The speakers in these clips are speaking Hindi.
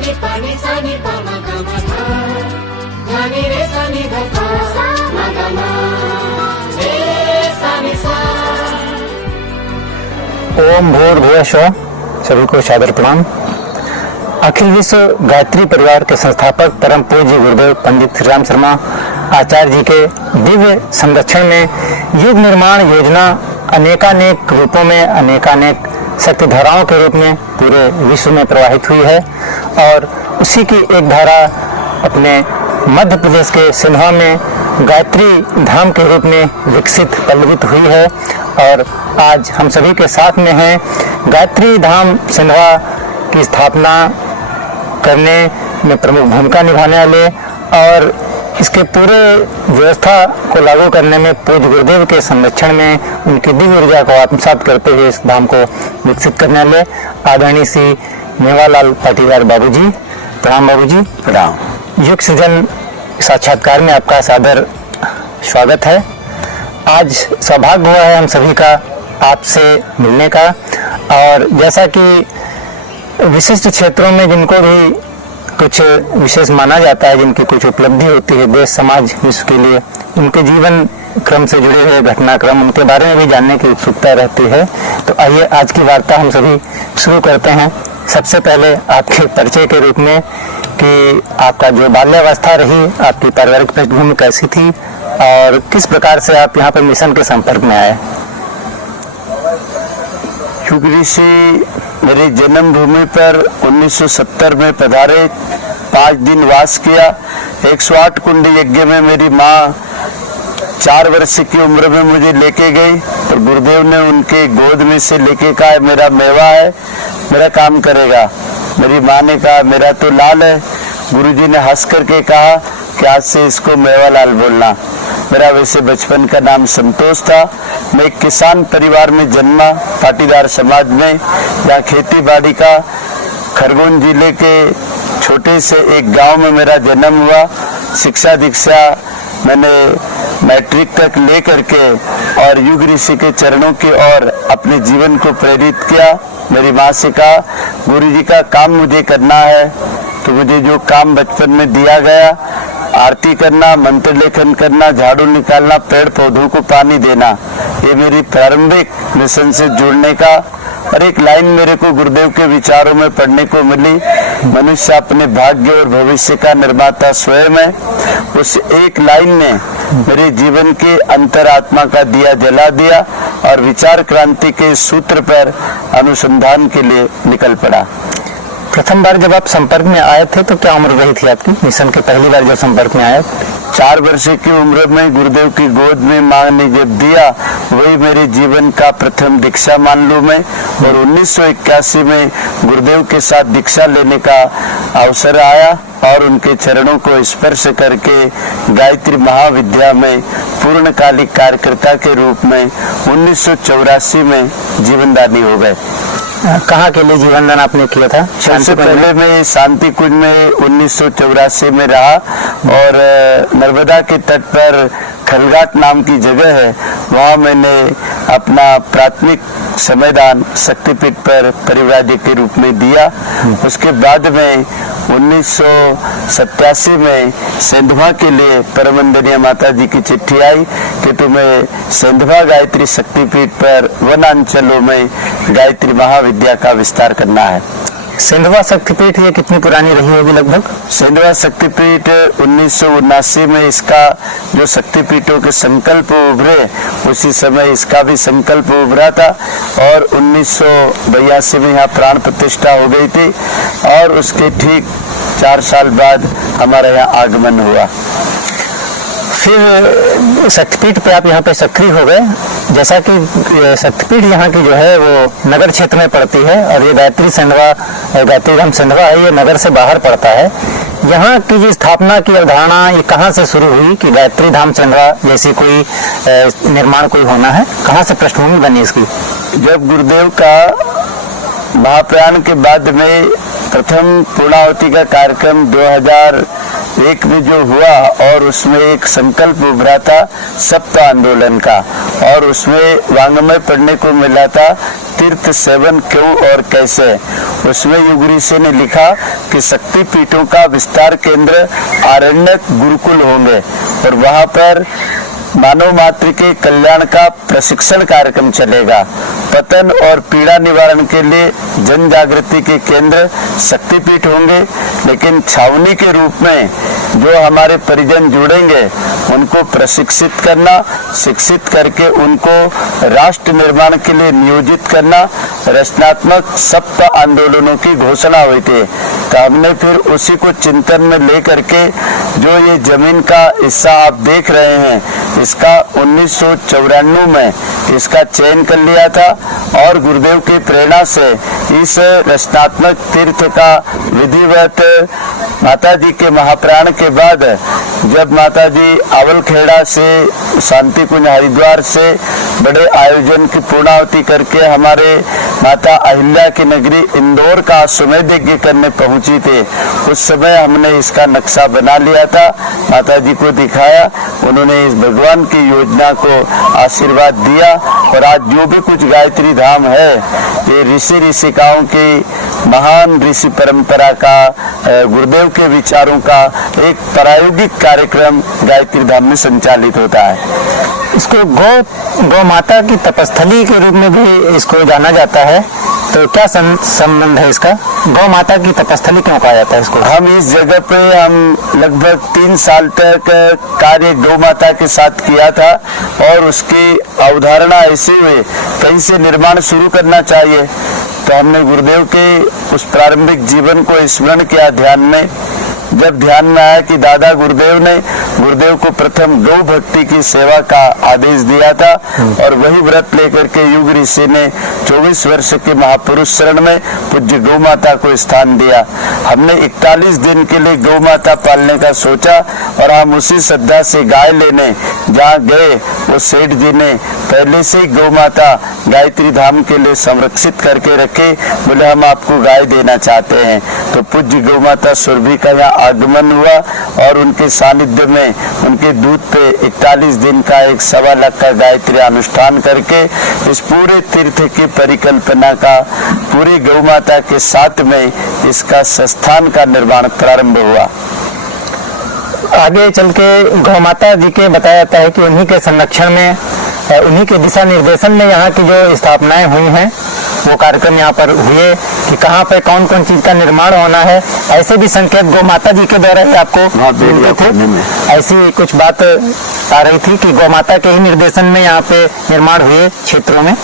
ni pa ni sa ni pa ma ga ma dha dha ni re sa ni dha pa ma ga ma re sa ni sa। ओम भूर्भुवः स्वः। सभी को सादर प्रणाम। अखिल विश्व गायत्री परिवार के संस्थापक परम पूज्य गुरुदेव पंडित श्री राम शर्मा आचार्य जी के दिव्य संरक्षण में युग निर्माण योजना अनेकानेक रूपों में अनेकानेक शक्ति धाराओं के रूप में पूरे विश्व में प्रवाहित हुई है और उसी की एक धारा अपने मध्य प्रदेश के सिन्धवा में गायत्री धाम के रूप में विकसित पल्लवित हुई है और आज हम सभी के साथ में हैं गायत्री धाम सिन्धवा की स्थापना करने में प्रमुख भूमिका निभाने वाले और इसके पूरे व्यवस्था को लागू करने में पूज्य गुरुदेव के संरक्षण में उनकी दिव्य ऊर्जा को आत्मसात करते हुए इस धाम को विकसित करने वाले आदरणीय श्री मेवालाल पाटीदार बाबूजी। प्रणाम बाबूजी। प्रणाम। युग सृजन साक्षात्कार में आपका सादर स्वागत है। आज सौभाग्य हुआ है हम सभी का आपसे मिलने का और जैसा कि विशिष्ट क्षेत्रों में जिनको भी कुछ विशेष माना जाता है, जिनकी कुछ उपलब्धि होती है देश समाज विश्व के लिए, उनके जीवन क्रम से जुड़े हुए घटनाक्रम उनके बारे में भी जानने की उत्सुकता रहती है। तो आइए आज की वार्ता हम सभी शुरू करते हैं। सबसे पहले आपके परिचय के रूप में कि आपका जो बाल्यावस्था रही, आपकी पारिवारिक पृष्ठभूमि कैसी थी और किस प्रकार से आप यहाँ पर मिशन के संपर्क में आए। शुक्री से मेरी जन्मभूमि पर 1970 में पधारे, 5 दिन वास किया। 108 कुंड यज्ञ में मेरी माँ 4 वर्ष की उम्र में मुझे लेके गई और गुरुदेव ने उनके गोद में से लेके कहा मेरा मेवा है, मेरा काम करेगा। मेरी माँ ने कहा मेरा तो लाल है। गुरुजी ने हंस करके कहा कि आज से इसको मेवालाल बोलना। मेरा वैसे बचपन का नाम संतोष था। मैं एक किसान परिवार में जन्मा, पाटीदार समाज में, जहाँ खेती बाड़ी का खरगोन जिले के छोटे से एक गांव में मेरा जन्म हुआ। शिक्षा दीक्षा मैंने मैट्रिक तक ले करके और युग ऋषि के चरणों की ओर अपने जीवन को प्रेरित किया। मेरी माँ से कहा गुरुजी का काम मुझे करना है, तो मुझे जो काम बचपन में दिया गया, आरती करना, मंत्र लेखन करना, झाड़ू निकालना, पेड़ पौधों को पानी देना, ये मेरी प्रारंभिक मिशन से जुड़ने का। और एक लाइन मेरे को गुरुदेव के विचारों में पढ़ने को मिली, मनुष्य अपने भाग्य और भविष्य का निर्माता स्वयं है। उस एक लाइन ने मेरे जीवन के अंतरात्मा का दिया जला दिया और विचार क्रांति के सूत्र पर अनुसंधान के लिए निकल पड़ा। प्रथम बार जब आप संपर्क में आए थे तो क्या उम्र रही थी आपकी मिशन के पहली बार जब संपर्क में आए? 4 वर्ष की उम्र में गुरुदेव की गोद में माँ ने जब दिया, वही मेरे जीवन का प्रथम दीक्षा मान लूं मैं। और 1981 में गुरुदेव के साथ दीक्षा लेने का अवसर आया और उनके चरणों को स्पर्श करके गायत्री महाविद्या में पूर्णकालिक कार्यकर्ता के रूप में 1984 में जीवनदानी हो गए। कहाँ के लिए जीवनदान आपने किया था? सबसे पहले मैं शांति कुंज में 1984 में रहा और नर्मदा के तट पर खलघाट नाम की जगह है, वहाँ मैंने अपना प्राथमिक समयदान शक्तिपीठ पर परिव्राजक के रूप में दिया। उसके बाद में 1987 में सेंधवा के लिए परमंदनीय माता जी की चिट्ठी आई कि तुम्हें सेंधवा गायत्री शक्तिपीठ पर वनांचलों में गायत्री महाविद्या का विस्तार करना है। सेंधवा शक्तिपीठ ये कितनी पुरानी रही होगी लगभग? सेंधवा शक्तिपीठ 1979 में इसका जो शक्तिपीठों के संकल्प उभरे, उसी समय इसका भी संकल्प उभरा था और 1982 में यहाँ प्राण प्रतिष्ठा हो गई थी और उसके ठीक 4 साल बाद हमारा यहाँ आगमन हुआ। फिर शक्तिपीठ पे आप यहाँ पे सक्रिय हो गए। जैसा कि शक्तिपीठ यहाँ की जो है वो नगर क्षेत्र में पड़ती है और ये गायत्री धाम सिन्धवा है, ये नगर से बाहर पड़ता है। यहाँ की जो स्थापना की अवधारणा ये कहाँ से शुरू हुई कि गायत्री धाम सिन्धवा जैसी कोई निर्माण कोई होना है? कहाँ से पृष्ठभूमि बनी इसकी? जब गुरुदेव का महाप्रयाण के बाद में प्रथम पूर्णाहुति का कार्यक्रम एक में जो हुआ और उसमें एक संकल्प उभरा था सप्त आंदोलन का, और उसमें वांग्मय पढ़ने को मिला था तीर्थ सेवन क्यों और कैसे। उसमें युग ऋषि ने लिखा कि शक्ति पीठों का विस्तार केंद्र आरण्यक गुरुकुल होंगे और वहां पर मानव मात्र के कल्याण का प्रशिक्षण कार्यक्रम चलेगा। पतन और पीड़ा निवारण के लिए जन जागृति के केंद्र शक्तिपीठ होंगे, लेकिन छावनी के रूप में जो हमारे परिजन जुड़ेंगे उनको प्रशिक्षित करना, शिक्षित करके उनको राष्ट्र निर्माण के लिए नियोजित करना, रचनात्मक सप्त आंदोलनों की घोषणा हुई थी। तो हमने फिर उसी को चिंतन में लेकर के जो ये जमीन का हिस्सा आप देख रहे हैं, इसका 1994 में इसका चयन कर लिया था और गुरुदेव की प्रेरणा से इस रचनात्मक तीर्थ का विधिवत माता जी के महाप्राण के बाद जब माता जी आवलखेड़ा से शांति कुंज हरिद्वार से बड़े आयोजन की पूर्णाहुति करके हमारे माता अहिल्या की नगरी इंदौर का अश्वमेध यज्ञ करने पहुंची थे, उस समय हमने इसका नक्शा बना लिया था, माता जी को दिखाया, उन्होंने इस भगवान की योजना को आशीर्वाद दिया और आज जो भी कुछ गायत्री धाम है ये ऋषि ऋषिकाओं की महान ऋषि परंपरा का गुरुदेव के विचारों का एक प्रायोगिक कार्यक्रम गायत्री धाम में संचालित होता है। इसको गौ माता की तपस्थली के रूप में भी इसको जाना जाता है, तो क्या संबंध है इसका? गौ माता की तपस्थली क्यों कहा जाता है इसको? हम इस जगह पे हम लगभग 3 साल तक कार्य गौ माता के साथ किया था और उसकी अवधारणा ऐसी हुई कहीं से निर्माण शुरू करना चाहिए, तो हमने गुरुदेव के उस प्रारंभिक जीवन को स्मरण किया ध्यान में। जब ध्यान में आया कि दादा गुरुदेव को प्रथम गौ भक्ति की सेवा का आदेश दिया था और वही व्रत लेकर के युग ऋषि ने 24 वर्ष के महापुरुष शरण में पूज्य गौ माता को स्थान दिया। हमने 41 दिन के लिए गौ माता पालने का सोचा और हम उसी श्रद्धा से गाय लेने जहाँ गए, वो सेठ जी ने पहले से ही गौ माता गायत्री धाम के लिए संरक्षित करके रखे, बोले हम आपको गाय देना चाहते हैं। तो पूज्य गौ माता सुरभि का यहाँ आगमन हुआ और उनके सानिध्य में उनके दूध पे 41 दिन का 1.25 लाख का गायत्री अनुष्ठान करके इस पूरे तीर्थ की परिकल्पना का पूरी गौ माता के साथ में इसका संस्थान का निर्माण प्रारंभ हुआ। आगे चल के गौ माता जी के बताया जाता है कि उन्हीं के संरक्षण में, उन्हीं के दिशा निर्देशन में यहाँ की जो स्थापनाएं हुई हैं वो कार्यक्रम यहाँ पर हुए कि कहाँ पे कौन कौन चीज का निर्माण होना है, ऐसे भी संकेत गौ माता जी के द्वारा ही आपको मिलते थे। ऐसी कुछ बात आ रही थी कि गौ माता के ही निर्देशन में यहाँ पे निर्माण हुए क्षेत्रों में।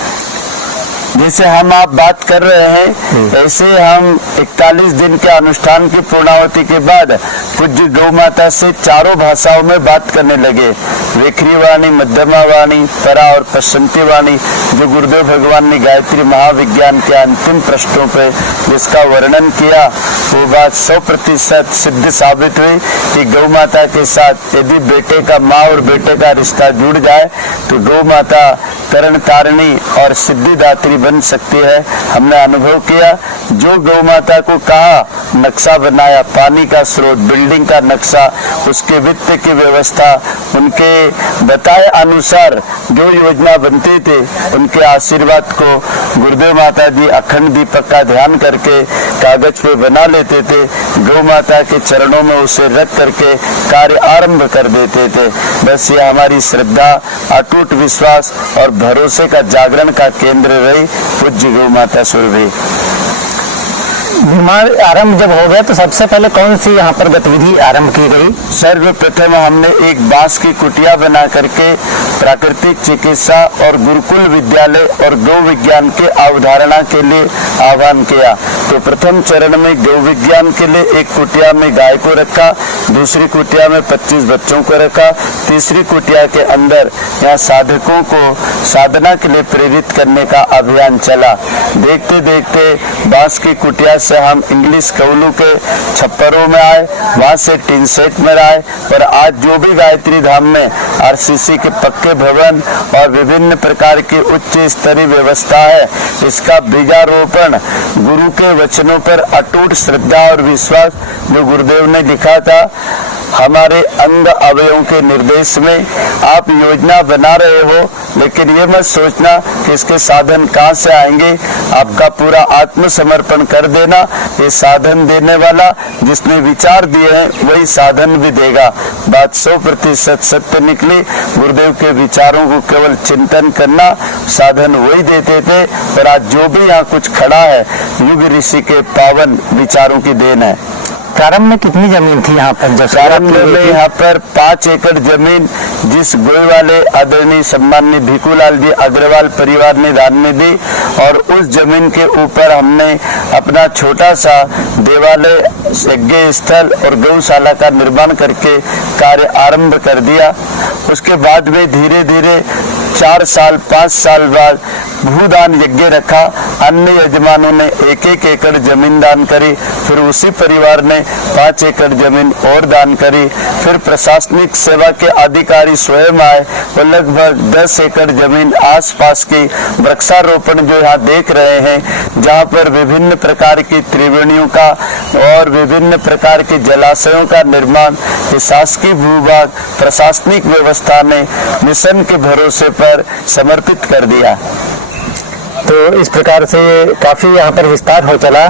जैसे हम आप बात कर रहे हैं ऐसे हम 41 दिन के अनुष्ठान की पूर्णाहुति के बाद पूज्य गौ माता से चारों भाषाओं में बात करने लगे, वेखरी वाणी, मध्यमा वाणी, परा और पश्चिमी वाणी। जो गुरुदेव भगवान ने गायत्री महाविज्ञान के अंतिम पृष्ठों पे जिसका वर्णन किया वो बात 100% सिद्ध साबित हुई कि गौ माता के साथ यदि बेटे का माँ और बेटे का रिश्ता जुड़ जाए तो गौ माता तरण तारिणी और सिद्धिदात्री बन सकती है। हमने अनुभव किया, जो गौ माता को कहा नक्शा बनाया, पानी का स्रोत, बिल्डिंग का नक्शा, उसके वित्त की व्यवस्था, उनके बताए अनुसार जो योजना बनती थी उनके आशीर्वाद को गुरुदेव माता जी अखंड दीपक का ध्यान करके कागज पे बना लेते थे, गौ माता के चरणों में उसे रख करके कार्य आरंभ कर देते थे। बस ये हमारी श्रद्धा, अटूट विश्वास और भरोसे का जागरण का केंद्र रही पूज्य गौ माता सुरभि। निर्माण आरंभ जब हो गया तो सबसे पहले कौन सी यहाँ पर गतिविधि आरंभ की गई? सर्वप्रथम हमने एक बांस की कुटिया बना करके प्राकृतिक चिकित्सा और गुरुकुल विद्यालय और गौ विज्ञान के अवधारणा के लिए आह्वान किया। तो प्रथम चरण में गौ विज्ञान के लिए एक कुटिया में गाय को रखा, दूसरी कुटिया में 25 बच्चों को रखा, तीसरी कुटिया के अंदर यहाँ साधकों को साधना के लिए प्रेरित करने का अभियान चला। देखते देखते बांस की कुटिया से हम इंग्लिश कौलू के छप्परों में आए, वहां से टीन सेट में आए, पर आज जो भी गायत्री धाम में आरसीसी के पक्के भवन और विभिन्न प्रकार की उच्च स्तरीय व्यवस्था है, इसका बीजारोपण गुरु के वचनों पर अटूट श्रद्धा और विश्वास जो गुरुदेव ने लिखा था हमारे अंग अवयवों के निर्देश में आप योजना बना रहे हो, लेकिन ये मत सोचना कि इसके साधन कहाँ से आएंगे। आपका पूरा आत्मसमर्पण कर देना। ये साधन देने वाला जिसने विचार दिए हैं वही साधन भी देगा। बात 100% सत्य निकली। गुरुदेव के विचारों को केवल चिंतन करना, साधन वही देते थे। और आज जो भी यहाँ कुछ खड़ा है युग ऋषि के पावन विचारों की देन है। प्रारंभ में कितनी जमीन थी यहाँ पर? जब प्रारंभ में यहाँ पर 5 एकड़ जमीन जिस गोई वाले आदरणीय सम्माननीय भिखूलाल जी अग्रवाल परिवार ने दान में दी, और उस जमीन के ऊपर हमने अपना छोटा सा देवालय, यज्ञ स्थल और गौशाला का निर्माण करके कार्य आरंभ कर दिया। उसके बाद में धीरे धीरे 4 साल 5 साल बाद भूदान यज्ञ रखा। अन्य यजमानों ने 1-1 एकड़ जमीन दान करी। फिर उसी परिवार ने 5 एकड़ जमीन और दान करी। फिर प्रशासनिक सेवा के अधिकारी स्वयं आए और लगभग 10 एकड़ जमीन आसपास की वृक्षारोपण जो यहाँ देख रहे हैं, जहाँ पर विभिन्न प्रकार की त्रिवेणियों का और विभिन्न प्रकार के जलाशयों का निर्माण शासकीय भूभाग प्रशासनिक व्यवस्था ने मिशन के भरोसे पर समर्पित कर दिया। तो इस प्रकार से काफी यहाँ पर विस्तार हो चला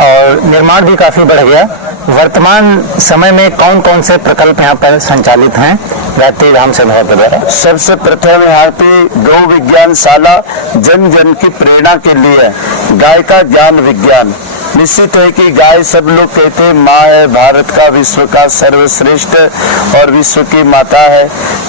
और निर्माण भी काफी बढ़ गया। वर्तमान समय में कौन कौन से प्रकल्प यहाँ पर संचालित हैं गायत्री धाम सभा के द्वारा? सबसे प्रथम यहाँ पे गौ विज्ञानशाला जन जन की प्रेरणा के लिए गाय का ज्ञान विज्ञान। निश्चित है कि गाय सब लोग कहते हैं माँ है, भारत का विश्व का सर्वश्रेष्ठ और विश्व की माता है,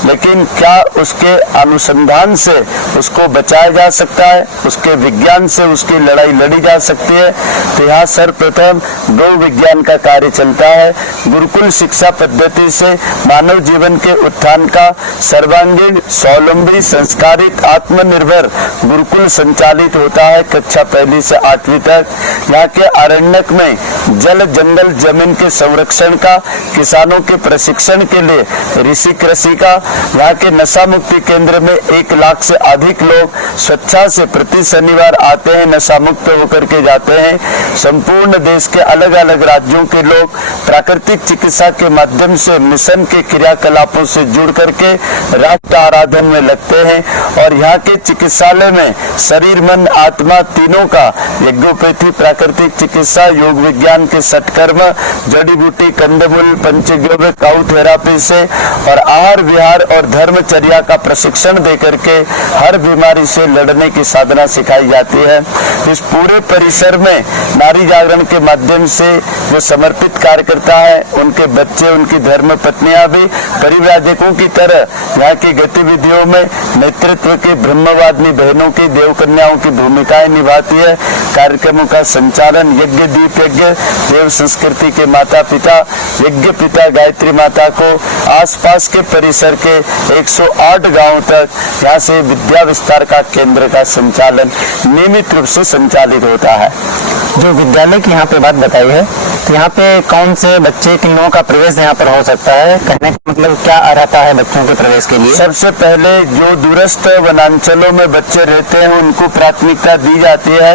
लेकिन क्या उसके अनुसंधान से उसको बचाया जा सकता है? उसके विज्ञान से उसकी लड़ाई लड़ी जा सकती है? तो यहाँ सर्वप्रथम गौ विज्ञान का कार्य चलता है। गुरुकुल शिक्षा पद्धति से मानव जीवन के उत्थान का सर्वांगीण स्वावलंबी संस्कारित आत्मनिर्भर गुरुकुल संचालित होता है कक्षा 1 से 8वीं तक। यहाँ के अरण्यक में जल जंगल जमीन के संरक्षण का, किसानों के प्रशिक्षण के लिए ऋषि कृषि का। यहाँ के नशा मुक्ति केंद्र में 1 लाख से अधिक लोग स्वेच्छा से प्रति शनिवार आते हैं, नशा मुक्त होकर के जाते हैं। संपूर्ण देश के अलग अलग राज्यों के लोग प्राकृतिक चिकित्सा के माध्यम से मिशन के क्रियाकलापों से जुड़ करके राष्ट्र आराधन में लगते हैं। और यहाँ के चिकित्सालय में शरीर मन आत्मा तीनों का यज्ञोपैथी, प्राकृतिक चिकित्सा, योग विज्ञान के सटकर्म, जड़ी बूटी, कंदमूल, पंचगव्य, काउ थेरापी से और आहार विहार और धर्मचर्या का प्रशिक्षण देकर के हर बीमारी से लड़ने की साधना सिखाई जाती है। इस पूरे परिसर में नारी जागरण के माध्यम से जो समर्पित कार्य करता है, उनके बच्चे, उनकी धर्म पत्नियां भी परिव्राजकों की तरह यहाँ की गतिविधियों में नेतृत्व की ब्रह्मवादिनी बहनों की, देव कन्याओं की भूमिकाएं निभाती है। कार्यक्रमों का संचालन यज्ञ दीप यज्ञ देव संस्कृति के माता पिता यज्ञ पिता गायत्री माता को आसपास के परिसर के 108 गांवों तक यहाँ से विद्या विस्तार का केंद्र का संचालन नियमित रूप से संचालित होता है। जो विद्यालय की यहाँ पे बात बताई है, तो यहाँ पे कौन से बच्चे, किन लोगों का प्रवेश यहाँ पर हो सकता है? कहने का मतलब क्या रहता है बच्चों के प्रवेश के लिए? सबसे पहले जो दूरस्थ वनांचलों में बच्चे रहते हैं उनको प्राथमिकता दी जाती है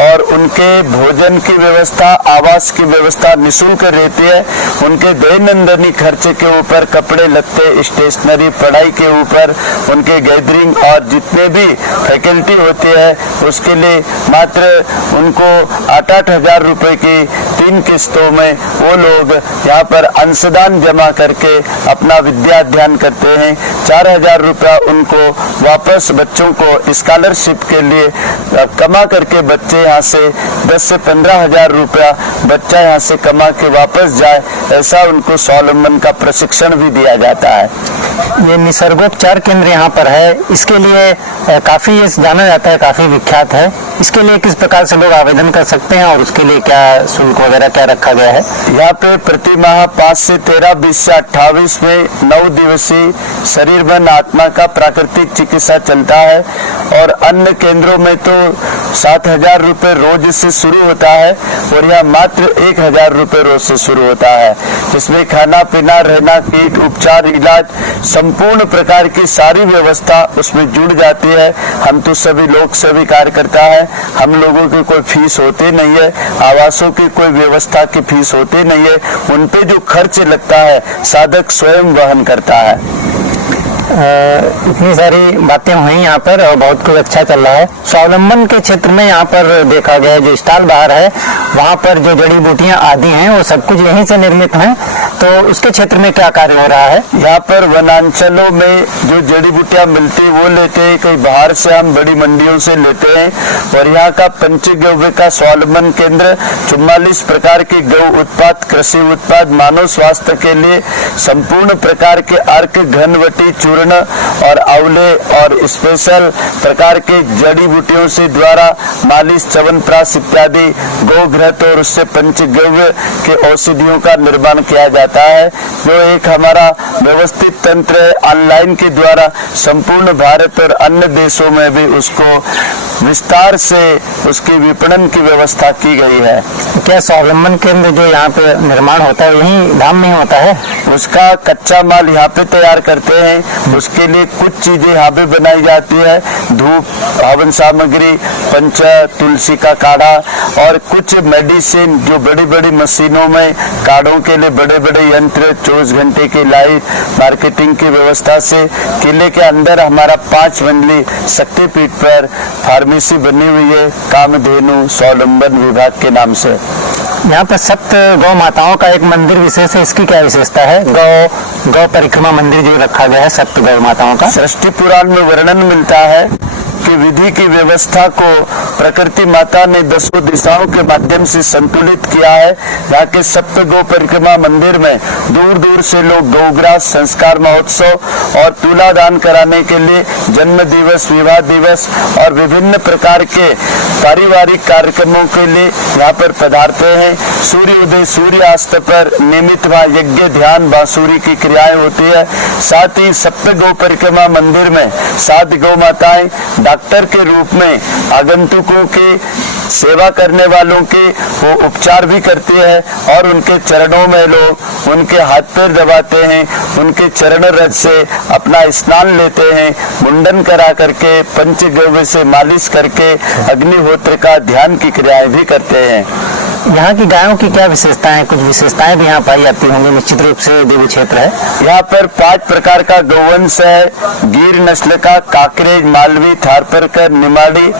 और उनके भोजन की व्यवस्था, आवास की व्यवस्था निःशुल्क रहती है। उनके दैनंदिनी खर्चे के ऊपर, कपड़े लत्ते, स्टेशनरी, पढ़ाई के ऊपर, उनके गैदरिंग और जितने भी फैकल्टी होती है उसके लिए मात्र उनको 8-8 हजार रुपए की 3 किस्तों में वो लोग यहाँ पर अंशदान जमा करके अपना विद्या अध्ययन करते हैं। 4,000 रुपया उनको वापस बच्चों को स्कॉलरशिप के लिए कमा करके बच्चे यहाँ से 10 से 15 हजार रुपया बच्चा यहाँ से कमा के वापस जाए, ऐसा उनको स्वावलंबन का प्रशिक्षण भी दिया जाता है। ये निसर्गोपचार केंद्र यहाँ पर है, इसके लिए काफी जाना जाता है, काफी विख्यात है। इसके लिए किस प्रकार से लोग आवेदन कर सकते हैं और उसके लिए क्या शुल्क वगैरह क्या रखा गया है? यहाँ पे प्रति माह 5 से 13, 20 से 28 में 9 दिवसीय शरीर मन आत्मा का प्राकृतिक चिकित्सा चलता है और अन्य केंद्रों में तो 7,000 रुपए रोज से शुरू होता है और यहाँ मात्र 1,000 रुपए रोज से शुरू होता है। इसमें खाना पीना, रहना, कीट उपचार, इलाज, संपूर्ण प्रकार की सारी व्यवस्था उसमें जुड़ जाती है। हम तो सभी लोक सेवी कार्यकर्ता है, हम लोगों की कोई फीस होती नहीं है, आवासों की कोई व्यवस्था की फीस होती नहीं है, उन पे जो खर्च लगता है साधक स्वयं वहन करता है। इतनी सारी बातें हुई यहाँ पर और बहुत कुछ अच्छा चल रहा है। स्वावलंबन के क्षेत्र में यहाँ पर देखा गया जो स्टॉल बाहर है वहाँ पर जो जड़ी बूटियाँ आदि हैं वो सब कुछ यहीं से निर्मित हैं, तो उसके क्षेत्र में क्या कार्य हो रहा है? यहाँ पर वनांचलों में जो जड़ी बूटियाँ मिलती वो लेते हैं, कई बाहर से हम बड़ी मंडियों से लेते हैं। और यहाँ का पंचगव्य का स्वावलंबन केंद्र 44 प्रकार के गौ उत्पाद, कृषि उत्पाद, मानव स्वास्थ्य के लिए संपूर्ण प्रकार के अर्क, घनवटी, चूर्ण और आंवले और स्पेशल प्रकार के जड़ी बूटियों से द्वारा मालिश, च्यवनप्राश इत्यादि गोघृत और उससे पंचगव्य के औषधियों का निर्माण किया जाता है, जो एक हमारा व्यवस्थित तंत्र है। ऑनलाइन के द्वारा संपूर्ण भारत और अन्य देशों में भी उसको विस्तार से उसकी विपणन की व्यवस्था की गई है। क्या स्वावलंबन केंद्र जो यहाँ पे निर्माण होता है यही धाम में होता है? उसका कच्चा माल यहाँ पे तैयार करते हैं, उसके लिए कुछ चीजें यहाँ पे बनाई जाती है, धूप, हवन सामग्री, पंच, तुलसी का काढ़ा और कुछ मेडिसिन जो बड़ी बड़ी मशीनों में काढ़ों के लिए बड़े बड़े यंत्र, 24 घंटे की लाइट, मार्केटिंग की व्यवस्था से किले के अंदर हमारा 5 मंजिली शक्तिपीठ पर फार्मेसी बनी हुई है, कामधेनु स्वावलंबन विभाग के नाम से। यहाँ पर सप्त गौ माताओं का एक मंदिर विशेष है, इसकी क्या विशेषता है? गौ परिक्रमा मंदिर जो रखा गया है सप्त गौ माताओं का, सृष्टि पुराण में वर्णन मिलता है कि विधि की व्यवस्था को प्रकृति माता ने 10 दिशाओं के माध्यम से संतुलित किया है। यहाँ के सप्त गौ परिक्रमा मंदिर में दूर दूर से लोग गौग्रास, संस्कार महोत्सव और तुलादान कराने के लिए जन्म दिवस, विवाह दिवस और विभिन्न प्रकार के पारिवारिक कार्यक्रमों के लिए यहाँ पर पधारते हैं। सूर्योदय, सूर्यास्त पर नियमित वहाँ यज्ञ, ध्यान, बांसुरी की क्रियाएं होती है। साथ ही सप्त गौ परिक्रमा मंदिर में 7 गौ माताएं डॉक्टर के रूप में आगंतुकों की सेवा करने वालों के वो उपचार भी करती है और उनके चरणों में लोग उनके हाथ पैर दबाते हैं, उनके चरण रज से अपना स्नान लेते हैं, मुंडन करा करके पंचगव्य से मालिश करके अग्निहोत्र का ध्यान की क्रियाएं भी करते हैं। यहाँ की गायों की क्या विशेषताएं हैं? कुछ विशेषताएं भी यहाँ पाई जाती होंगी, निश्चित रूप से देवी क्षेत्र है। यहाँ पर 5 प्रकार का गौवंश है, गिर नस्ल का, काकरेज, मालवी, थारपरकर, निमाड़ी।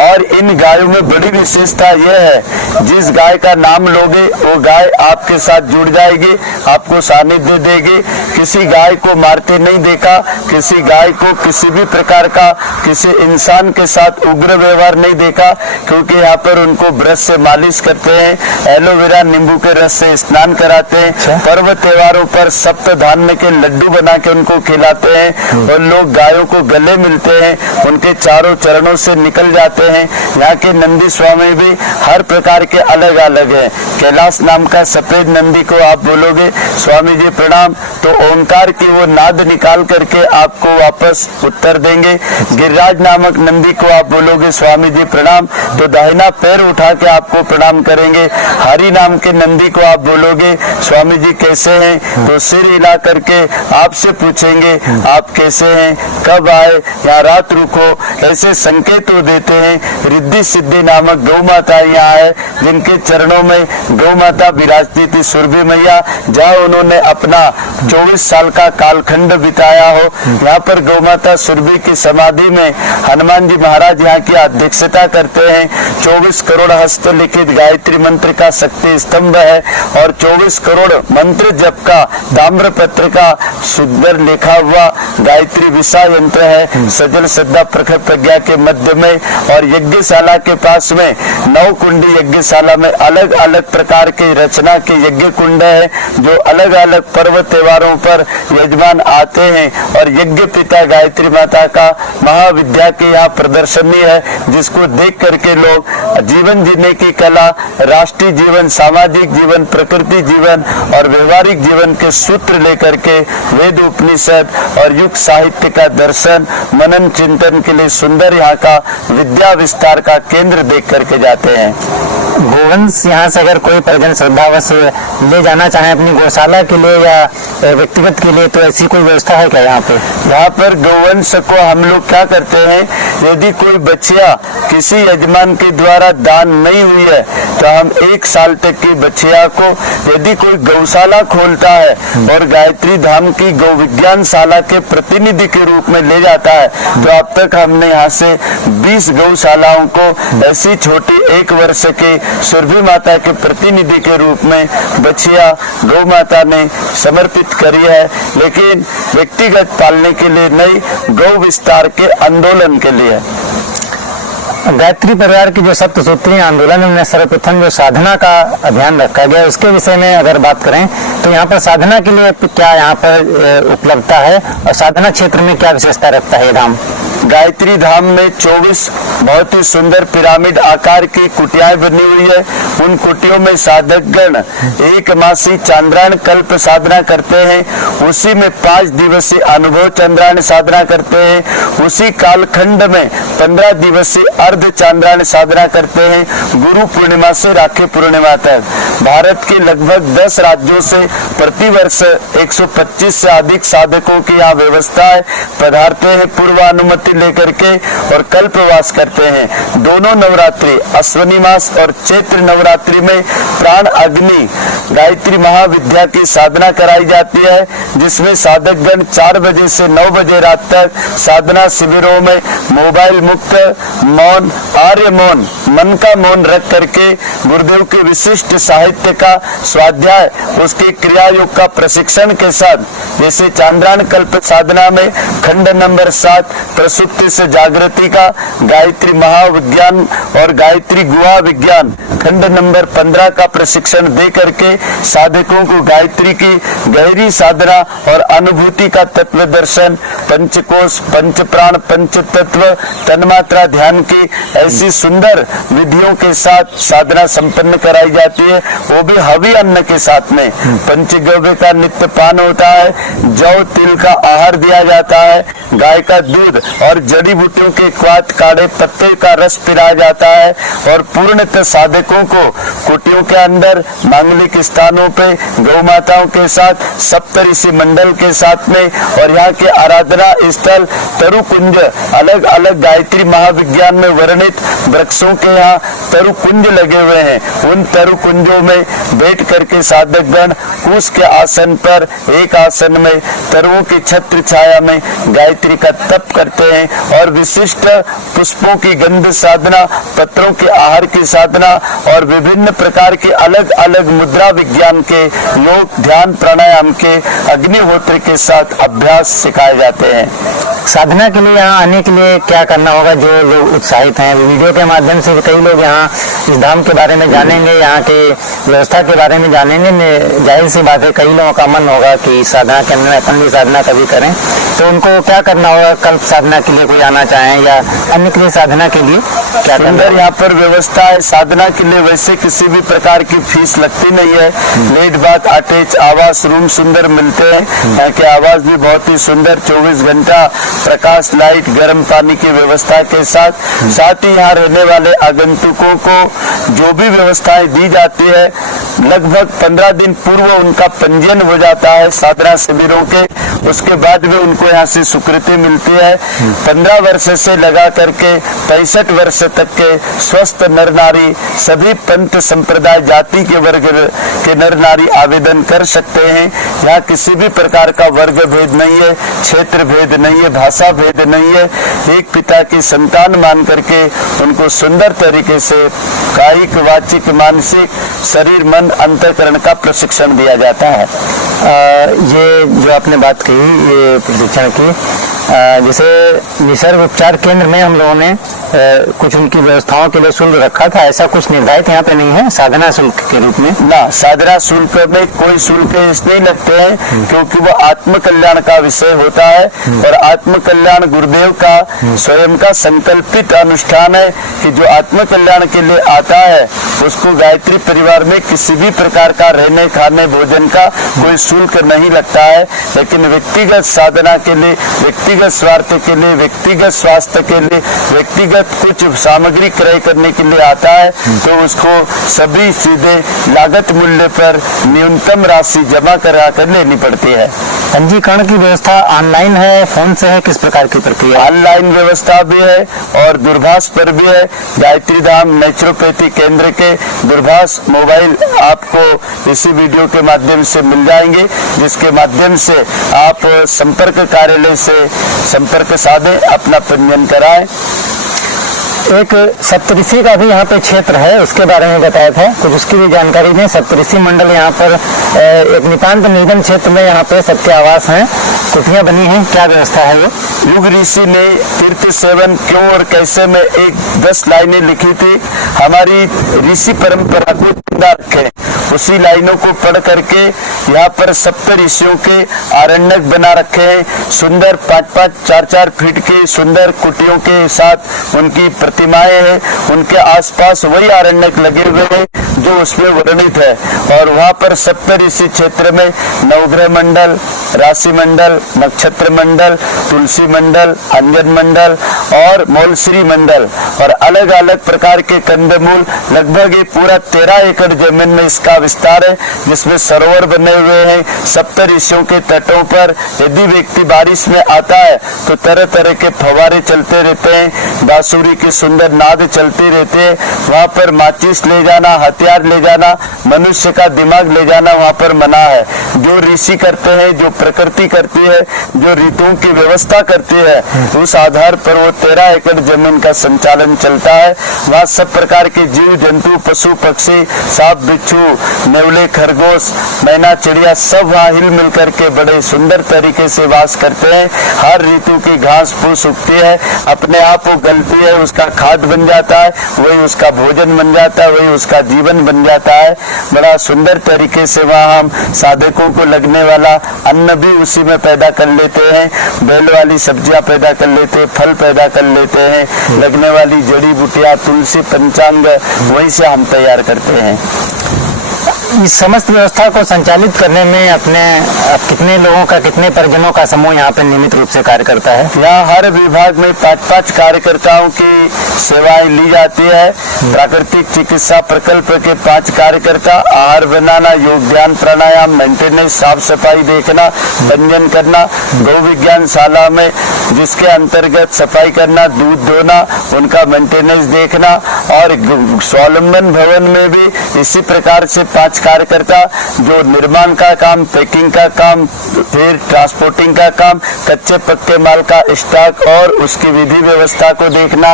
और इन गायों में बड़ी विशेषता यह है, जिस गाय का नाम लोगे वो गाय आपके साथ जुड़ जाएगी, आपको सानिध्य देगी। किसी गाय को मारते नहीं देखा, किसी गाय को किसी भी प्रकार का किसी इंसान के साथ उग्र व्यवहार नहीं देखा, क्योंकि यहाँ पर उनको ब्रश से मालिश करते हैं, एलोवेरा, नींबू के रस से स्नान कराते हैं। पर्व त्योहारों पर सप्त धान्य के लड्डू बना के उनको खिलाते हैं और लोग गायों को गले मिलते हैं, उनके चारों चरणों से निकल जाते हैं। यहाँ के नंदी स्वामी भी हर प्रकार के अलग अलग हैं। कैलाश नाम का सफेद नंदी को आप बोलोगे स्वामी जी प्रणाम, तो ओंकार की वो नाद निकाल करके आपको वापस उत्तर देंगे। गिरिराज नामक नंदी को आप बोलोगे स्वामी जी प्रणाम, तो दाहिना पैर उठा के आपको प्रणाम करेंगे। हरि नाम के नंदी को आप बोलोगे स्वामी जी कैसे हैं, तो सिर हिला करके आपसे पूछेंगे आप कैसे हैं, कब आए, यहाँ रात रुको, ऐसे संकेत वो देते हैं। रिद्धि सिद्धि नामक गौ माता यहाँ है, जिनके चरणों में गौ माता विराजती थी, सुरभि मैया, जहाँ उन्होंने अपना 24 साल का कालखंड बिताया हो। यहाँ पर गौ माता सुरभि की समाधि में हनुमान जी महाराज यहाँ की अध्यक्षता करते हैं। 24 करोड़ हस्त लिखित गायत्री मंत्र का शक्ति स्तंभ है और 24 करोड़ मंत्र जप का ताम्र पत्र का सुंदर लिखा हुआ गायत्री विषा यंत्र है, सजल श्रद्धा प्रखर प्रज्ञा के मध्य में। और यज्ञशाला के पास में 9 कुंडी यज्ञशाला में अलग अलग प्रकार की रचना के यज्ञ कुंड है, जो अलग अलग पर्व त्योहारों पर यजमान आते हैं। और यज्ञ पिता गायत्री माता का महाविद्या की यहाँ प्रदर्शनी है, जिसको देख करके लोग जीवन जीने की कला, राष्ट्रीय जीवन, सामाजिक जीवन, प्रकृति जीवन और व्यवहारिक जीवन के सूत्र लेकर के वेद, उपनिषद और युग साहित्य का दर्शन, मनन, चिंतन के लिए सुंदर यहाँ का विद्या विस्तार का केंद्र देख करके जाते हैं। गोवंश यहाँ से अगर कोई परिजन श्रद्धावश ले जाना चाहे अपनी गौशाला के लिए या व्यक्तिगत के लिए, तो ऐसी कोई व्यवस्था है क्या यहाँ पे? यहाँ पर गौवंश को हम लोग क्या करते हैं, यदि कोई बछिया किसी यजमान के द्वारा दान नहीं हुई है तो हम 1 साल तक की बछिया को यदि कोई गौशाला खोलता है और गायत्री धाम की गौ विज्ञान शाला के प्रतिनिधि के रूप में ले जाता है, तो अब तक हमने यहाँ से 20 गौशालाओं को ऐसी छोटी 1 वर्ष के सुरभि माता के प्रतिनिधि के रूप में बछिया गौ माता ने समर्पित करी है, लेकिन व्यक्तिगत पालने के लिए नहीं, गौ विस्तार के आंदोलन के लिए। गायत्री परिवार की जो सप्तसूत्री आंदोलन में सर्वप्रथम जो साधना का अभियान रखा गया, उसके विषय में अगर बात करें तो यहाँ पर साधना के लिए क्या यहाँ पर उपलब्धता है और साधना क्षेत्र में क्या विशेषता रखता है ये धाम? गायत्री धाम में 24 बहुत ही सुंदर पिरामिड आकार की कुटियाएं बनी हुई है। उन कुटियों में साधक गण 1 मासी चांद्रायण कल्प साधना करते हैं। उसी में 5 दिवसीय अनुभव चांद्रायण साधना करते हैं। उसी कालखंड में 15 दिवसीय अर्ध चांद्रायण साधना करते हैं। गुरु पूर्णिमा से राखी पूर्णिमा तक भारत के लगभग 10 राज्यों से प्रतिवर्ष 125 से अधिक साधकों की यहाँ व्यवस्था है, पधारते हैं पूर्वानुमति लेकर के और कल्पवास करते हैं। दोनों नवरात्रि अश्विनी मास और चैत्र नवरात्रि में प्राण अग्नि गायत्री महाविद्या की साधना कराई जाती है, जिसमें साधक गण 4 बजे से 9 बजे रात तक साधना शिविरों में मोबाइल मुक्त मौन आर्य मौन मन का मौन रख करके गुरुदेव के विशिष्ट साहित्य का स्वाध्याय, उसके क्रिया योग का प्रशिक्षण के साथ, जैसे चांद्रायण कल्प साधना में खंड नंबर 7 प्रसुप्ति से जागृति का, गायत्री महाविज्ञान और गायत्री गुहा विज्ञान खंड नंबर 15 का प्रशिक्षण दे करके साधकों को गायत्री की गहरी साधना और अनुभूति का तत्व दर्शन, पंचकोश पंच प्राण पंच तत्व तन्मात्रा ध्यान की ऐसी सुंदर विधियों के साथ साधना संपन्न कराई जाती है। वो भी हवि अन्न के साथ में पंचगव्य का नित्य पान होता है, जौ तिल का आहार दिया जाता है, गाय का दूध और जड़ी बूटियों के क्वाथ काढ़े पत्ते का रस पिलाया जाता है और पूर्णतः साधकों को कुटियों के अंदर मांगलिक स्थानों पे गौ माताओं के साथ सप्तऋषि मंडल के साथ में और यहाँ के आराधना स्थल तरुकुंज अलग अलग गायत्री महाविज्ञान में वर्णित वृक्षों के यहाँ तरुकुंज लगे हुए हैं। उन तरुकुंजों में बैठ करके साधक गण कुश के आसन पर एक आसन में तरुओं की छत्र छाया में गायत्री का तप करते हैं और विशिष्ट पुष्पों की गंध साधना, पत्रों के आहार की साधना और विभिन्न प्रकार के अलग अलग मुद्रा विज्ञान के योग ध्यान प्राणायाम के अग्निहोत्र के साथ अभ्यास सिखाए जाते हैं। साधना के लिए यहाँ आने के लिए क्या करना होगा? जो लोग उत्साहित हैं, वीडियो के माध्यम से कई लोग यहाँ इस धाम के बारे में जानेंगे, यहाँ के व्यवस्था के बारे में जानेंगे। जाहिर सी बात है, कई लोगों का मन होगा कि साधना करने में अपन भी साधना कभी करें, तो उनको क्या करना होगा? कल्प साधना के लिए कोई आना चाहें या अन्य के लिए साधना के लिए क्या करना? यहाँ पर व्यवस्था है। साधना के लिए वैसे किसी भी प्रकार की फीस लगती नहीं है। लेट बात अटैच आवास रूम सुंदर मिलते हैं, यहाँ के आवास भी बहुत ही सुंदर, 24 घंटा प्रकाश लाइट गर्म पानी की व्यवस्था के साथ ही यहाँ रहने वाले आगंतुकों को जो भी व्यवस्थाएं दी जाती है, लगभग 15 दिन पूर्व उनका पंजीयन हो जाता है साधना शिविरों के। उसके बाद भी उनको यहाँ से स्वीकृति मिलती है। 15 वर्ष से लगा करके 65 वर्ष तक के स्वस्थ नर नारी, सभी पंथ संप्रदाय जाति के वर्ग के नर नारी आवेदन कर सकते हैं। यहाँ किसी भी प्रकार का वर्ग भेद नहीं है, क्षेत्र भेद नहीं है, भाषा भेद नहीं है। एक पिता की संतान मान करके उनको सुंदर तरीके से कायिक वाचिक मानसिक शरीर मन अंतःकरण का प्रशिक्षण दिया जाता है। ये जो आपने बात कही ये प्रशिक्षण की, जैसे निसर्ग उपचार केंद्र में हम लोगों ने कुछ उनकी व्यवस्थाओं के लिए शुल्क रखा था, ऐसा कुछ निर्धारित यहाँ पे नहीं है साधना शुल्क के रूप में? ना, साधना शुल्क में कोई शुल्क इसलिए लगते हैं क्योंकि वो आत्म कल्याण का विषय होता है और आत्म कल्याण गुरुदेव का स्वयं का संकल्पित अनुष्ठान है कि जो आत्म कल्याण के लिए आता है उसको गायत्री परिवार में किसी भी प्रकार का रहने खाने भोजन का कोई शुल्क नहीं लगता है। लेकिन व्यक्तिगत साधना के लिए व्यक्ति व्यक्तिगत स्वार्थ के लिए, व्यक्तिगत स्वास्थ्य के लिए, व्यक्तिगत कुछ सामग्री क्रय करने के लिए आता है तो उसको सभी सीधे लागत मूल्य पर न्यूनतम राशि जमा करा कर लेनी पड़ती है। पंजीकरण की व्यवस्था ऑनलाइन है, फोन से है, किस प्रकार की प्रक्रिया है? ऑनलाइन व्यवस्था भी है और दूरभाष पर भी है। गायत्री धाम नेचुरोपैथी केंद्र के दूरभाष मोबाइल आपको इसी वीडियो के माध्यम से मिल जाएंगे, जिसके माध्यम से आप संपर्क कार्यालय से संपर्क साधे अपना पंजीयन कराएं। एक सप्तऋषि का भी यहाँ पे क्षेत्र है, उसके बारे में बताया था, कुछ उसकी भी जानकारी दें। सप्तऋषि मंडल यहाँ पर एक नितांत निर्जन क्षेत्र में यहाँ पे सबके आवास हैं, कुटियां बनी हैं, क्या व्यवस्था है वो? युग ऋषि ने तीर्थ सेवन क्यों और कैसे में एक 10 लाइनें लिखी थी। हमारी ऋषि परंपरा को जिंदा रखे, उसी लाइनों को पढ़ करके यहाँ पर सप्त ऋषियों के आरण्यक बना रखे हैं। सुंदर 5-5, 4-4 फीट के सुंदर कुटियों के साथ उनकी प्रतिमाएं हैं। उनके आसपास वही आरण्यक लगे हुए हैं जो उसमें वर्णित है। और वहाँ पर सप्त ऋषि क्षेत्र में नवग्रह मंडल, राशि मंडल, नक्षत्र मंडल, तुलसी मंडल, अंजन मंडल और मौलश्री मंडल और अलग अलग प्रकार के कंदमूल, लगभग ये पूरा 13 एकड़ जमीन में इसका विस्तार है, जिसमें सरोवर बने हुए हैं। सप्त ऋषियों के तटों पर यदि व्यक्ति बारिश में आता है तो तरह तरह के फव्वारे चलते रहते हैं, बांसुरी की सुंदर नाद चलती रहती है। वहाँ पर माचिस ले जाना, हथियार ले जाना, मनुष्य का दिमाग ले जाना वहाँ पर मना है। जो ऋषि करते हैं, जो प्रकृति करती है, जो ऋतुओं की व्यवस्था करती है, उस आधार पर वो 13 एकड़ जमीन का संचालन चलता है। वहाँ सब प्रकार के जीव जंतु, पशु पक्षी, सांप बिच्छू, नेवले, खरगोश, मैना, चिड़िया सब वहाँ हिल मिल करके बड़े सुंदर तरीके से वास करते हैं। हर ऋतु की घास फूस उगती है, अपने आप वो गलती है, उसका खाद बन जाता है, वही उसका भोजन बन जाता है, वही उसका जीवन बन जाता है। बड़ा सुंदर तरीके से वहाँ हम साधकों को लगने वाला अन्न भी उसी में पैदा कर लेते हैं, बेल वाली सब्जियां पैदा कर लेते हैं, फल पैदा कर लेते हैं, लगने वाली जड़ी बूटियां, तुलसी, पंचांग वहीं से हम तैयार करते हैं। इस समस्त व्यवस्था को संचालित करने में अपने कितने लोगों का, कितने परिजनों का समूह यहाँ पे नियमित रूप से कार्य करता है? यहाँ हर विभाग में 5-5 कार्यकर्ताओं की सेवाएं ली जाती है। प्राकृतिक चिकित्सा प्रकल्प के 5 कार्यकर्ता, आहार बनाना, योग ध्यान प्राणायाम, मेंटेनेंस, साफ सफाई देखना, पंजीयन करना, गौ विज्ञान शाला में जिसके अंतर्गत सफाई करना, दूध धोना, उनका मेंटेनेंस देखना और स्वावलंबन भवन में भी इसी प्रकार से 5 कार्यकर्ता जो निर्माण का काम, पैकिंग का काम, फिर ट्रांसपोर्टिंग का काम, कच्चे पक्के माल का स्टॉक और उसकी विधि व्यवस्था को देखना।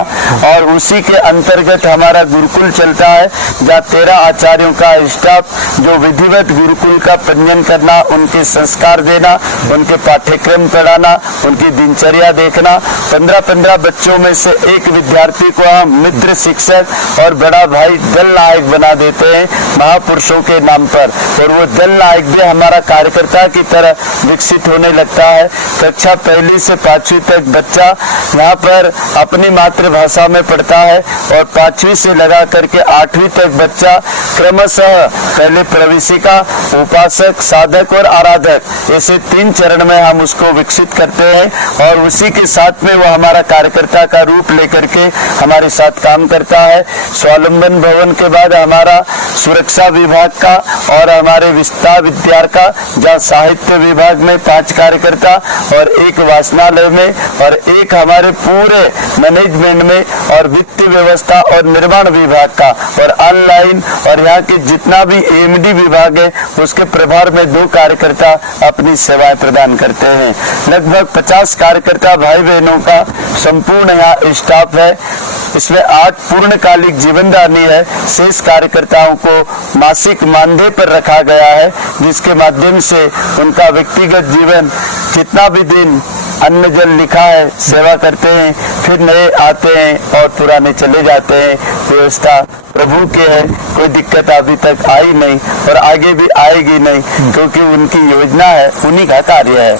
और उसी के अंतर्गत हमारा गुरुकुल चलता है, जहाँ 13 आचार्यों का स्टाफ जो विधिवत गुरुकुल का पंजीयन करना, उनके संस्कार देना, उनके पाठ्यक्रम पढ़ाना, उनकी दिनचर्या देखना। 15-15 बच्चों में से एक विद्यार्थी को हम मित्र शिक्षक और बड़ा भाई दल नायक बना देते हैं महापुरुषों के नाम पर, और वो दल नायक भी हमारा कार्यकर्ता की तरह विकसित होने लगता है। कक्षा 1 से 5वीं तक बच्चा यहाँ पर अपनी मातृभाषा में पढ़ता है और 5वीं से लगा करके 8वीं तक बच्चा क्रमशः पहले प्रवेशिका, उपासक, साधक और आराधक, ऐसे 3 चरण में हम उसको विकसित करते हैं। और उसी के साथ में वो हमारा कार्यकर्ता का रूप लेकर के हमारे साथ काम करता है। स्वावलंबन भवन के बाद हमारा सुरक्षा विभाग का और हमारे विस्तार विद्यार का, जहाँ साहित्य विभाग में 5 कार्यकर्ता और 1 वाचनालय में और 1 हमारे पूरे मैनेजमेंट में और वित्त व्यवस्था और निर्माण विभाग का और ऑनलाइन और यहाँ के जितना भी एमडी विभाग है उसके प्रभार में 2 कार्यकर्ता अपनी सेवाएं प्रदान करते हैं। लगभग 50 कार्यकर्ता भाई बहनों का संपूर्ण यहाँ स्टाफ है। इसमें 8 पूर्णकालिक जीवनदानी है। शेष कार्यकर्ताओं को मासिक मानदेय पर रखा गया है, जिसके माध्यम से उनका व्यक्तिगत जीवन जितना भी दिन अन्न जल लिखा है सेवा करते हैं, फिर नए आते हैं और पुराने चले जाते हैं। व्यवस्था प्रभु की है, कोई दिक्कत अभी तक आई नहीं और आगे भी आएगी नहीं, क्योंकि उनकी योजना है, उन्हीं का कार्य है।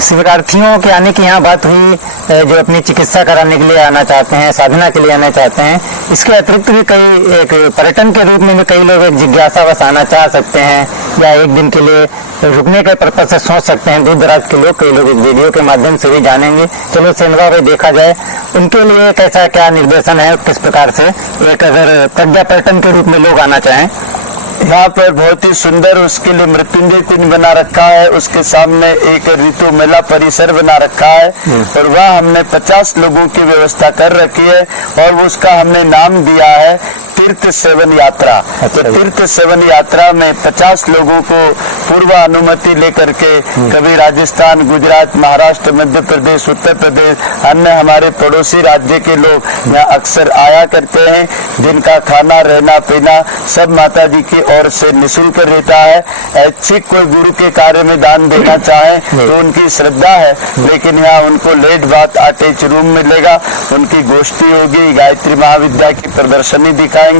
शिविरार्थियों के आने की यहाँ बात हुई, जो अपनी चिकित्सा कराने के लिए आना चाहते हैं, साधना के लिए आना चाहते हैं, इसके अतिरिक्त भी कई एक पर्यटन के रूप में भी कई लोग जिज्ञासावश आना चाह सकते हैं या एक दिन के लिए रुकने के पर्पज से सोच सकते हैं। दूर दराज के लोग, कई लोग इस वीडियो के माध्यम से भी जानेंगे। चलो सेंधवा में देखा जाए उनके लिए कैसा क्या निर्देशन है, किस प्रकार से एक अगर प्रज्ञा पर्यटन के रूप में लोग आना चाहें। यहाँ पर बहुत ही सुंदर उसके लिए मृत्युंजय कुंज बना रखा है, उसके सामने एक ऋतु मेला परिसर बना रखा है और वह हमने 50 लोगों की व्यवस्था कर रखी है और उसका हमने नाम दिया है तीर्थ सेवन यात्रा। तो तीर्थ सेवन यात्रा में 50 लोगों को पूर्व अनुमति लेकर के कभी राजस्थान, गुजरात, महाराष्ट्र, मध्य प्रदेश, उत्तर प्रदेश, अन्य हमारे पड़ोसी राज्य के लोग यहाँ अक्सर आया करते हैं, जिनका खाना रहना पीना सब माता जी की ओर से निःशुल्क रहता है। ऐच्छिक कोई गुरु के कार्य में दान देना चाहे तो उनकी श्रद्धा है, लेकिन यहाँ उनको लेट बात अटैच रूम मिलेगा, उनकी गोष्ठी होगी, गायत्री महाविद्या की प्रदर्शनी दिखाएंगे।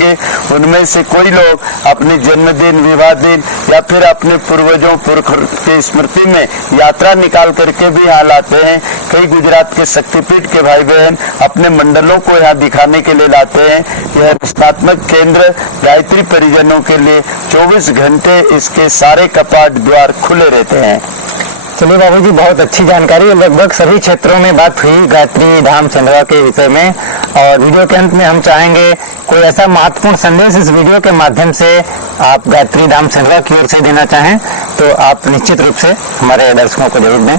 उनमें से कोई लोग अपने जन्मदिन, विवाह दिन या फिर अपने पूर्वजों पुरख की स्मृति में यात्रा निकाल करके भी यहाँ लाते हैं। कई गुजरात के शक्तिपीठ के भाई बहन अपने मंडलों को यहाँ दिखाने के लिए लाते हैं। यह रचनात्मक केंद्र गायत्री परिजनों के लिए 24 घंटे इसके सारे कपाट द्वार खुले रहते हैं। चलिए बाबू जी, बहुत अच्छी जानकारी। लगभग सभी क्षेत्रों में बात हुई गायत्री धाम सेंधवा के विषय में, और वीडियो के अंत में हम चाहेंगे कोई ऐसा महत्वपूर्ण संदेश इस वीडियो के माध्यम से आप गायत्री धाम सेंधवा की ओर से देना चाहें तो आप निश्चित रूप से हमारे दर्शकों को जरूर दें।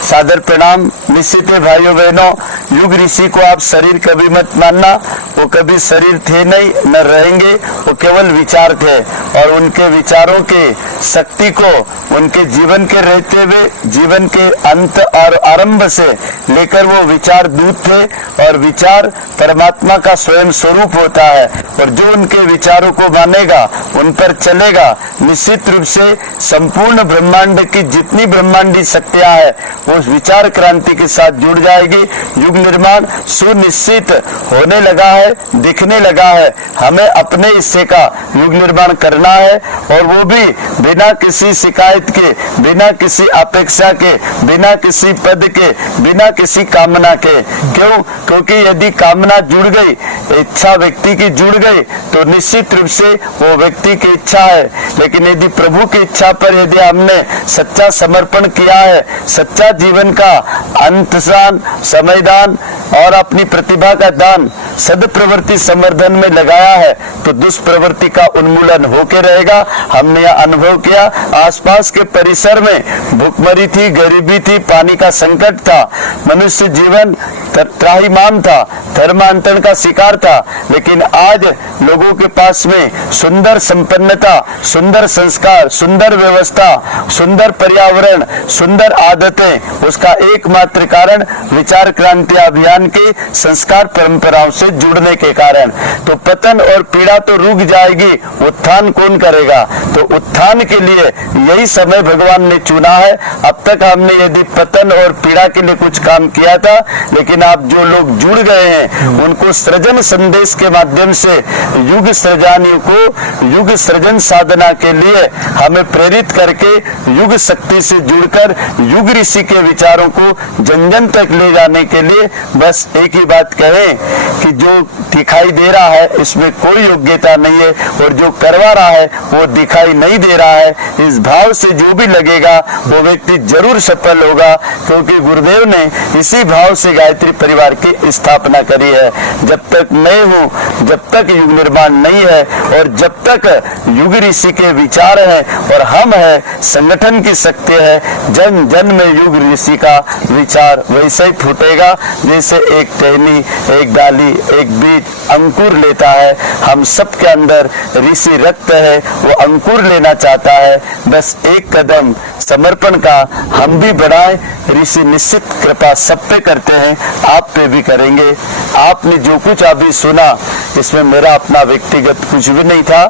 सादर प्रणाम। निश्चित है भाइयों बहनों, युग ऋषि को आप शरीर कभी मत मानना, वो कभी शरीर थे नहीं न रहेंगे, वो केवल विचार थे और उनके विचारों के शक्ति को उनके जीवन के रहते हुए जीवन के अंत और आरंभ से लेकर वो विचार दूत थे और विचार परमात्मा का स्वयं स्वरूप होता है और जो उनके विचारों को मानेगा, उन पर चलेगा, निश्चित रूप से संपूर्ण ब्रह्मांड की जितनी ब्रह्मांडी शक्तियां है वो उस विचार क्रांति के साथ जुड़ जाएगी। युग निर्माण सुनिश्चित होने लगा है, दिखने लगा है। हमें अपने हिस्से का युग निर्माण करना है और वो भी बिना किसी शिकायत के, बिना किसी अपेक्षा के, बिना किसी पद के, बिना किसी कामना के। क्यों? क्योंकि यदि कामना जुड़ गई, इच्छा व्यक्ति की जुड़ गई तो निश्चित रूप से वो व्यक्ति की इच्छा है। लेकिन यदि प्रभु की इच्छा पर यदि हमने सच्चा समर्पण किया है, सच्चा जीवन का अंतदान, समयदान और अपनी प्रतिभा का दान सदप्रवृत्ति संवर्धन में लगाया है तो दुष्प्रवृत्ति का उन्मूलन होके रहेगा। हमने यह अनुभव किया। आसपास के परिसर में भूखमरी थी, गरीबी थी, पानी का संकट था, मनुष्य जीवन त्राहिमाम था, धर्मांतरण का शिकार था। लेकिन आज लोगों के पास में सुंदर संपन्नता, सुंदर संस्कार, सुंदर व्यवस्था, सुंदर पर्यावरण, सुंदर आदतें, उसका एकमात्र कारण विचार क्रांति अभियान की संस्कार परंपराओं से जुड़ने के कारण। तो पतन और पीड़ा तो रुक जाएगी, उत्थान कौन करेगा? तो उत्थान के लिए यही समय भगवान ने चुना है। अब तक हमने यदि पतन और पीड़ा के लिए कुछ काम किया था, लेकिन आप जो लोग जुड़ गए हैं उनको सृजन संदेश के माध्यम से युग सृजनियों को युग सृजन साधना के लिए हमें प्रेरित करके युग शक्ति से जुड़कर युग ऋषि के विचारों को जन जन तक ले जाने के लिए बस एक ही बात कहें कि जो दिखाई दे रहा है इसमें कोई योग्यता नहीं है और जो करवा रहा है वो दिखाई नहीं दे रहा है। इस भाव से जो भी लगेगा वो व्यक्ति जरूर सफल होगा, क्योंकि गुरुदेव ने इसी भाव से गायत्री परिवार की स्थापना करी है। जब तक मैं हूँ, जब तक युग निर्माण नहीं है और जब तक युग ऋषि के विचार है और हम है, संगठन की शक्ति है, जन जन में युग ऋषि का विचार वैसे ही फूटेगा जैसे एक टहनी, एक डाली, एक बीज अंकुर लेता है। हम सब के अंदर ऋषि रक्त है, वो अंकुर लेना चाहता है। बस एक कदम समर्पण का हम भी बढ़ाएं। ऋषि निश्चित कृपा सब पे करते हैं, आप पे भी करेंगे। आपने जो कुछ अभी सुना इसमें मेरा अपना व्यक्तिगत कुछ भी नहीं था,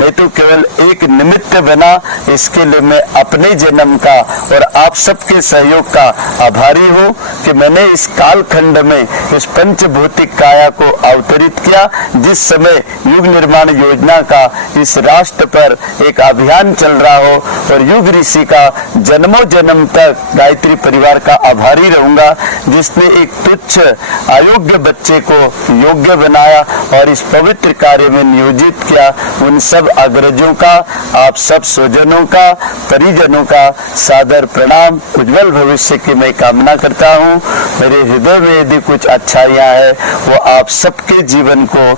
मैं तो केवल एक निमित्त बना। इसके लिए मैं अपने जन्म का और आप सबके सहयोग संयोग का आभारी हूँ कि मैंने इस कालखंड में इस पंचभौतिक काया को अवतरित किया, जिस समय युग निर्माण योजना का इस राष्ट्र पर एक अभियान चल रहा हो, और युग ऋषि का जन्मों जन्म तक गायत्री परिवार का आभारी रहूंगा, जिसने एक तुच्छ अयोग्य बच्चे को योग्य बनाया और इस पवित्र कार्य में नियोजित किया। उन सब अग्रजों का, आप सब स्वजनों का, परिजनों का सादर प्रणाम, उज्जवल भविष्य की मैं कामना करता हूँ। मेरे हृदय में यदि कुछ अच्छाइयाँ है वो आप सबके जीवन को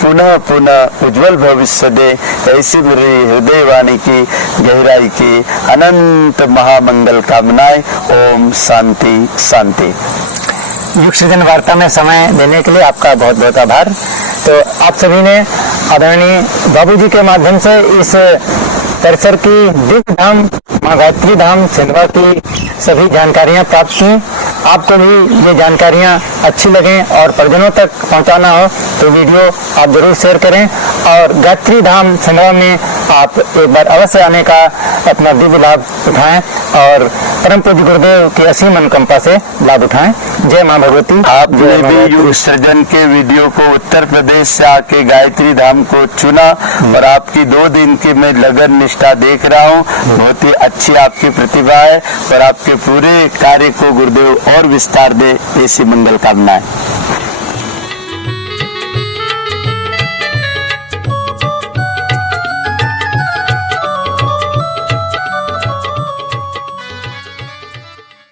पुनः पुनः उज्जवल भविष्य दे, ऐसी मेरी हृदय वाणी की गहराई की अनंत महामंगल कामनाएं। ओम शांति शांति। युग सृजन वार्ता में समय देने के लिए आपका बहुत बहुत आभार। तो आप सभी ने आदरणीय बाबूजी के माध्यम से इस परिसर की दिव्य धाम माँ गायत्री धाम सिंधवा की सभी जानकारियां प्राप्त की। आपको भी ये जानकारियां अच्छी लगें और परिजनों तक पहुंचाना हो तो वीडियो आप जरूर शेयर करें, और गायत्री धाम सिंधवा में आप एक बार अवश्य आने का अपना दिव्य लाभ उठाएं और परम पूज्य गुरुदेव की असीम अनुकंपा से लाभ उठाएं। जय माँ भगवती। आपने भी युग सृजन के वीडियो को उत्तर प्रदेश से आके गायत्री धाम को चुना, और आपकी 2 दिन की मैं लगन निष्ठा देख रहा हूँ। बहुत ही अच्छी आपकी प्रतिभा है, और आपके पूरे कार्य को गुरुदेव और विस्तार दे, ऐसी मंगल कामनाएं।